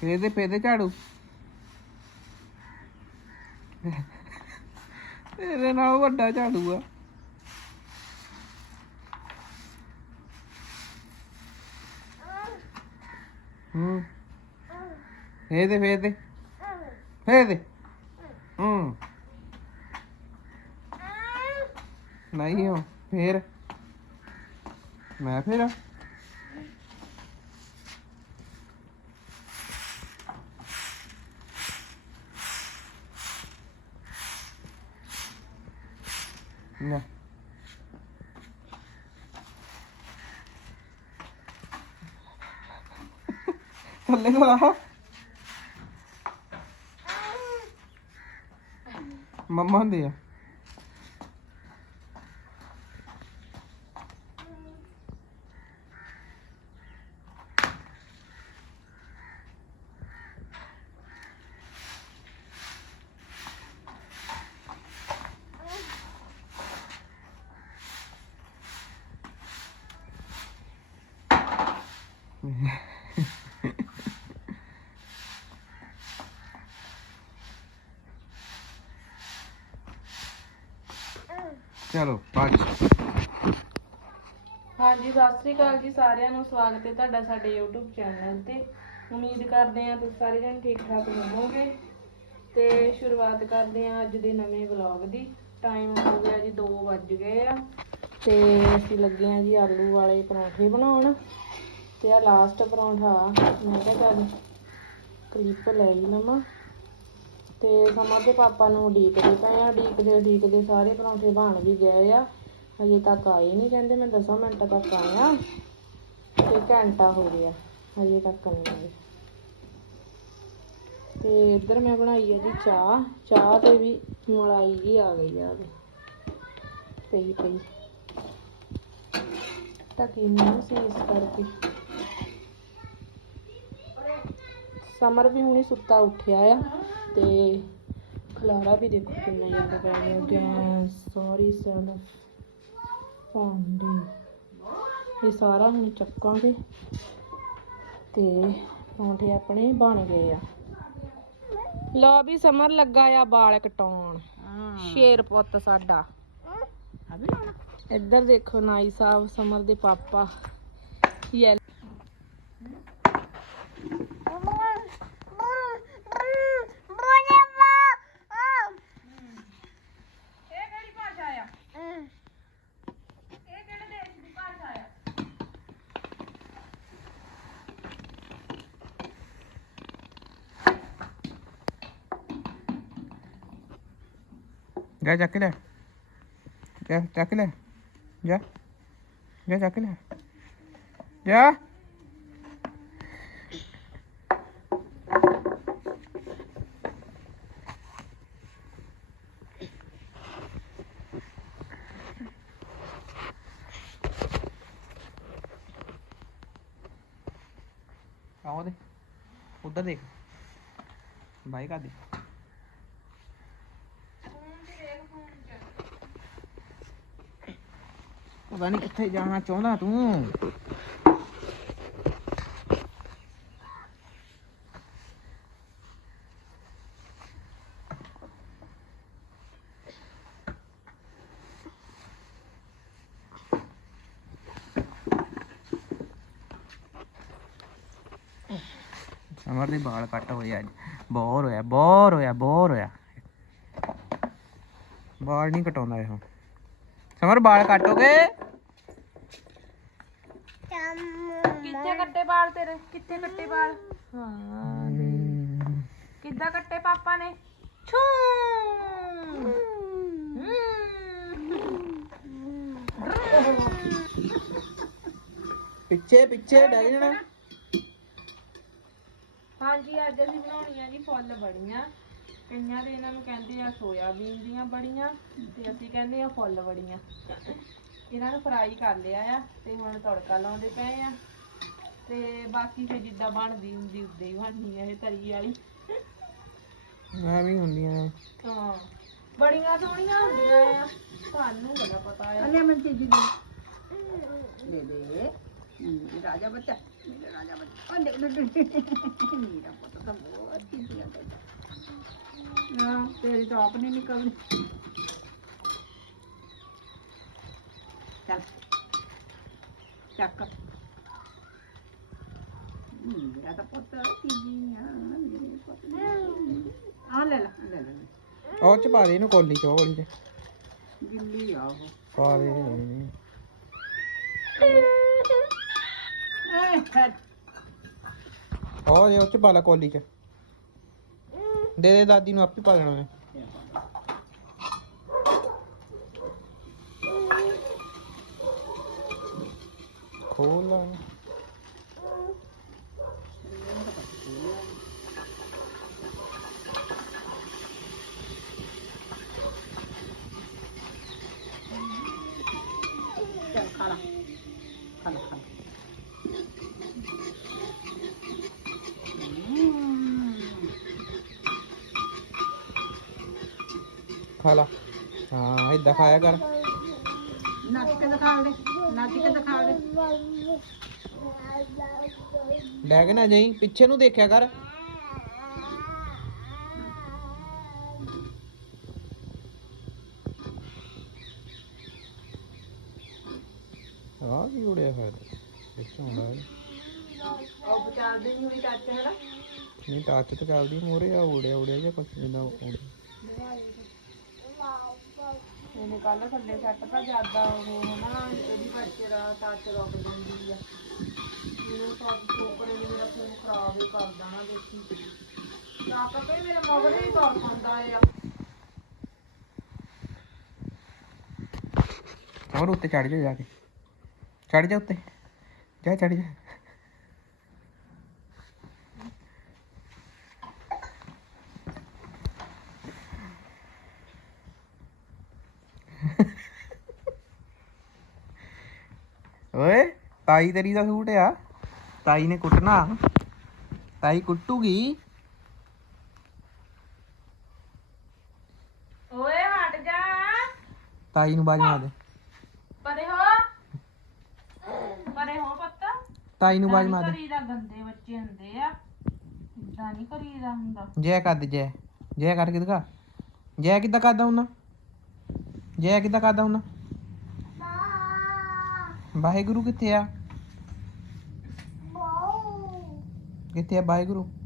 ਫੇਰ ਦੇ ਫੇਰ ਦੇ ਝਾੜੂ। ਤੇਰੇ ਨਾਲ ਵੱਡਾ ਝਾੜੂ ਆ। ਹੂੰ। ਫੇਰ ਦੇ ਫੇਰ ਦੇ। ਫੇਰ ਦੇ। ਹੂੰ। ਨਹੀਂ ਹੋ ਫੇਰ। ਮੈਂ ਫੇਰ ਨਾ ਥੱਲੇ ਨੂੰ ਆ ਮੰਮਾ ਹੁੰਦੇ ਆ ਚਲੋ ਪੰਜ ਹਾਂਜੀ ਸਤਿ ਸ੍ਰੀ ਅਕਾਲ ਜੀ ਸਾਰਿਆਂ ਨੂੰ, ਸਵਾਗਤ ਹੈ ਤੁਹਾਡਾ ਸਾਡੇ YouTube ਚੈਨਲ ਤੇ। ਉਮੀਦ ਕਰਦੇ ਹਾਂ ਤੁਸੀਂ ਸਾਰੇ ਜਣ ਠੀਕ ਠਾਕ ਹੋਵੋਗੇ। ਤੇ ਸ਼ੁਰੂਆਤ ਕਰਦੇ ਹਾਂ ਅੱਜ ਦੇ ਨਵੇਂ ਵਲੌਗ ਦੀ। ਟਾਈਮ ਹੋ ਗਿਆ ਜੀ 2 ਵੱਜ ਗਏ ਆ। ਤੇ ਅਸੀਂ ਲੱਗੇ ਆ ਜੀ ਆਲੂ ਵਾਲੇ ਪਰੌਂਠੇ ਬਣਾਉਣ। ਤੇ ਆ ਲਾਸਟ ਪਰੌਂਠਾ, ਮੈਂ ਕਿਹਾ ਚੱਲ ਕਲਿੱਪ ਲੈ ਲਈ ਲਵਾਂ ਤੇ ਸਮਰ ਦੇ ਪਾਪਾ ਨੂੰ ਉਡੀਕਦੇ ਪਏ ਆ ਉਡੀਕਦੇ ਉਡੀਕਦੇ ਸਾਰੇ ਪਰੌਂਠੇ ਬਣ ਵੀ ਗਏ ਆ। ਹਜੇ ਤੱਕ ਆਏ ਨਹੀਂ ਕਹਿੰਦੇ ਮੈਂ 10 ਮਿੰਟਾਂ ਤੱਕ ਆਇਆ। ਤੇ ਘੰਟਾ ਹੋ ਗਿਆ, ਹਜੇ ਤੱਕ ਨਹੀਂ ਆਏ ਤੇ ਇੱਧਰ ਮੈਂ ਬਣਾਈ ਹੈ ਚਾਹ ਚਾਹ ਤੇ ਵੀ ਮਲਾਈ ਜੀ ਆ ਗਈ ਆ ਪਈ ਪਈ। ਟਕੀ ਨਹੀਂ ਸੀ ਇਸ ਕਰਕੇ। ਸਮਰ ਵੀ ਹੁਣੀ ਸੁੱਤਾ ਉੱਠਿਆ ਆ, ਤੇ ਖਲਾਰਾ ਵੀ ਦੇਖੋ ਕਿੰਨਾ ਜ਼ਿਆਦਾ ਪੈ ਗਿਆ, ਗੈਸ, ਸੌਰੀ ਸੈਲਫ। ਭਾਂਡੇ ਇਹ ਸਾਰਾ ਹੁਣ ਚੱਕਾਂਗੇ ਤੇ ਪਰੌਂਠੇ ਆਪਣੇ ਬਣ ਗਏ ਆ। ਲਓ ਵੀ ਸਮਰ ਲੱਗਾ ਆ ਵਾਲ ਕਟਾਉਣ। ਸ਼ੇਰ ਪੁੱਤ ਸਾਡਾ। ਇੱਧਰ ਦੇਖੋ ਨਾਈ ਸਾਹਿਬ ਸਮਰ ਦੇ ਪਾਪਾ। ਯੈਲ ਜਾ ਚੱਕ ਲੈ ਜਾ ਚੱਕ ਲੈ ਜਾ ਜਾ ਚੱਕ ਲੈ ਜਾ ਆਓ ਉਧਰ ਦੇਖ ਬਾਈ ਕਾ ਦੇ ਪਤਾ ਨਹੀਂ ਕਿੱਥੇ ਜਾਣਾ ਚਾਹੁੰਦਾ ਤੂੰ। ਸਮਰ ਦੇ ਵਾਲ ਕੱਟ ਹੋਏ ਅੱਜ। ਬੋਰ ਹੋਇਆ ਬੋਰ ਹੋਇਆ ਬੋਰ ਹੋਇਆ। ਵਾਲ ਨਹੀਂ ਕਟਾਉਂਦਾ ਇਹ ਹੁਣ। ਸਮਰ, ਵਾਲ ਕੱਟੋਗੇ ਕਿੱਥੇ ਕੱਟੇ ਵਾਲ ਤੇਰੇ? ਕਿੱਥੇ ਕੱਟੇ ਵਾਲ ਹਾਂ ਕਿੱਦਾਂ ਕੱਟੇ ਪਾਪਾ ਨੇ? ਛੂ। ਪਿੱਛੇ ਪਿੱਛੇ ਡਰ ਜਾਣਾ। ਹਾਂਜੀ ਅੱਜ ਅਸੀਂ ਬਣਾਉਣੀਆਂ ਜੀ ਫੁੱਲ ਬੜੀਆਂ। ਕਈਆਂ ਦੇ ਇਹਨਾਂ ਨੂੰ ਕਹਿੰਦੇ ਆ ਸੋਇਆਬੀਨ ਦੀਆਂ ਬੜੀਆਂ ਤੇ ਅਸੀਂ ਕਹਿੰਦੇ ਆ ਫੁੱਲ ਬੜੀਆਂ। ਇਹਨਾਂ ਨੂੰ ਫਰਾਈ ਕਰ ਲਿਆ ਆ ਤੇ ਹੁਣ ਤੜਕਾ ਲਾਉਂਦੇ ਪਏ ਆ। ਤੇ ਬਾਕੀ ਫਿਰ ਜਿੱਦਾਂ ਬਣਦੀ ਹੁੰਦੀ ਉਦਾਂ ਹੀ ਬਣਨੀ ਆ ਇਹ ਤਰੀ ਵਾਲੀ। ਮੈਂ ਵੀ ਹੁੰਦੀਆਂ ਨੇ। ਹਾਂ ਬੜੀਆਂ ਸੋਹਣੀਆਂ ਹੁੰਦੀਆਂ ਆ। ਤੁਹਾਨੂੰ ਬੜਾ ਪਤਾ ਆ। ਅਲੇ ਮੈਂ ਚੀਜ਼ ਦੇ ਦੇ। ਦੇ ਹਮ, ਰਾਜਾ ਬੱਚਾ ਮੇਰਾ ਰਾਜਾ ਬੱਚਾ। ਉਹ ਦੇਖ ਦੇਖ ਮੇਰਾ ਪੁੱਤ ਤਾਂ ਬਹੁਤ ਹੀ ਪਿਆ ਨਾ ਤੇਰੀ ਤਾਂ ਆਪ ਨਹੀਂ ਨਿਕਲਦੀ। ਚੱਲ। ਚੱਕ। ਮੇਰਾ ਪੁੱਤ ਤੀਜੀ ਆ ਮੇਰੇ ਪੁੱਤ ਦੀ। ਆ ਲੈ ਲੈ ਲੈ ਲੈ। ਉਹ ਚ ਪਾ ਦੇ ਇਹਨੂੰ ਕੋਲੀ ਚ ਉਹ ਵਾਲੀ ਚ। ਗਿੱਲੀ ਆ ਉਹ। ਪਾ ਦੇ। ਐ ਹੱਟ। ਉਹ ਜੇ ਉਹ ਚ ਪਾ ਲੈ ਕੋਲੀ ਚ। ਦੇ ਦੇ ਦਾਦੀ ਨੂੰ ਆਪੇ ਪਾ ਦੇਣਾ ਉਹਨੇ। ਖੋਲ ਲਾ ਚੱਲ ਖਾ ਲਾ ਖਾ ਲਾ ਖਾ ਲਾ ਹਮ। ਖਾ ਲਾ। ਹਾਂ ਏਦਾਂ ਖਾਇਆ ਕਰ। ਨੱਚ ਕੇ ਦਿਖਾ ਦੇ ਨੱਚ ਕੇ ਦਿਖਾ ਦੇ। ਲੈ ਕੇ ਨਾ ਜਾਈ ਪਿੱਛੇ ਨੂੰ ਦੇਖਿਆ ਕਰ। ਆ ਕੀ ਉੜਿਆ ਹੋਇਆ ਇੱਥੇ ਹੁੰਦਾ ਹੈ ਉਹ ਨਹੀਂ ਹੋਈ ਟੱਚ ਹੈ ਨਾ ਨਹੀਂ ਟੱਚ ਤੇ ਚੱਲਦੀ ਮੋਰੇ ਆ ਉੜਿਆ ਉੜਿਆ ਜਾਂ ਕੁਛ ਜਿੰਨਾ ਉੜਿਆ। ਇਹਨੇ ਕੱਲ ਥੱਲੇ ਸੈੱਟ ਤਾਂ ਜ਼ਿਆਦਾ ਉਹ ਹਨਾ, ਇਹਦੀ ਬੱਚੇ ਦਾ ਟੱਚ ਰੁਕ ਜਾਂਦੀ ਆ। ਇਹਨੂੰ ਤਾਂ ਟੋਕਰੇ ਨੇ ਮੇਰਾ ਫੋਨ ਖਰਾਬ ਹੀ ਕਰ ਦੇਣਾ ਦੇਖੀ। ਚੱਕ ਕੇ ਮੇਰੇ ਮਗਰ ਹੀ ਕਰ ਪਾਉਂਦਾ ਆ। ਹੋਰ ਉੱਤੇ ਚੜ ਜਾ ਜਾ ਕੇ। ਚੜ ਜਾ ਉੱਤੇ। ਜਾ ਚੜ ਜਾ। ਓਏ ਤਾਈ ਤੇਰੀ ਦਾ ਸੂਟ ਆ। ਤਾਈ ਨੇ ਕੁੱਟਣਾ। ਤਾਈ ਕੁੱਟੂਗੀ। ਓਏ ਹਟ ਜਾ। ਤਾਈ ਨੂੰ ਬਾਜ ਮਾਰ ਦੇ। ਪਰੇ ਹੋ। ਪਰੇ ਹੋ ਪੁੱਤ। ਤਾਈ ਨੂੰ ਬਾਜ ਮਾਰ ਦੇ। ਕਰੀਦਾ ਗੰਦੇ ਬੱਚੇ ਹੁੰਦੇ ਆ। ਇਦਾਂ ਨਹੀਂ ਕਰੀਦਾ ਹੁੰਦਾ। ਜੈ ਕਰ ਦੇ ਜੈ। ਜੈ ਕਰਕੇ ਦਿਖਾ ਜੈ ਕਿੱਦਾਂ ਕਰਦਾ ਹੁੰਦਾ? ਜੈ ਕਿੱਦਾਂ ਕਰਦਾ ਹੁੰਦਾ? ਵਾਹਿਗੁਰੂ ਕਿੱਥੇ ਆ? ਕਿੱਥੇ ਆ ਵਾਹਿਗੁਰੂ?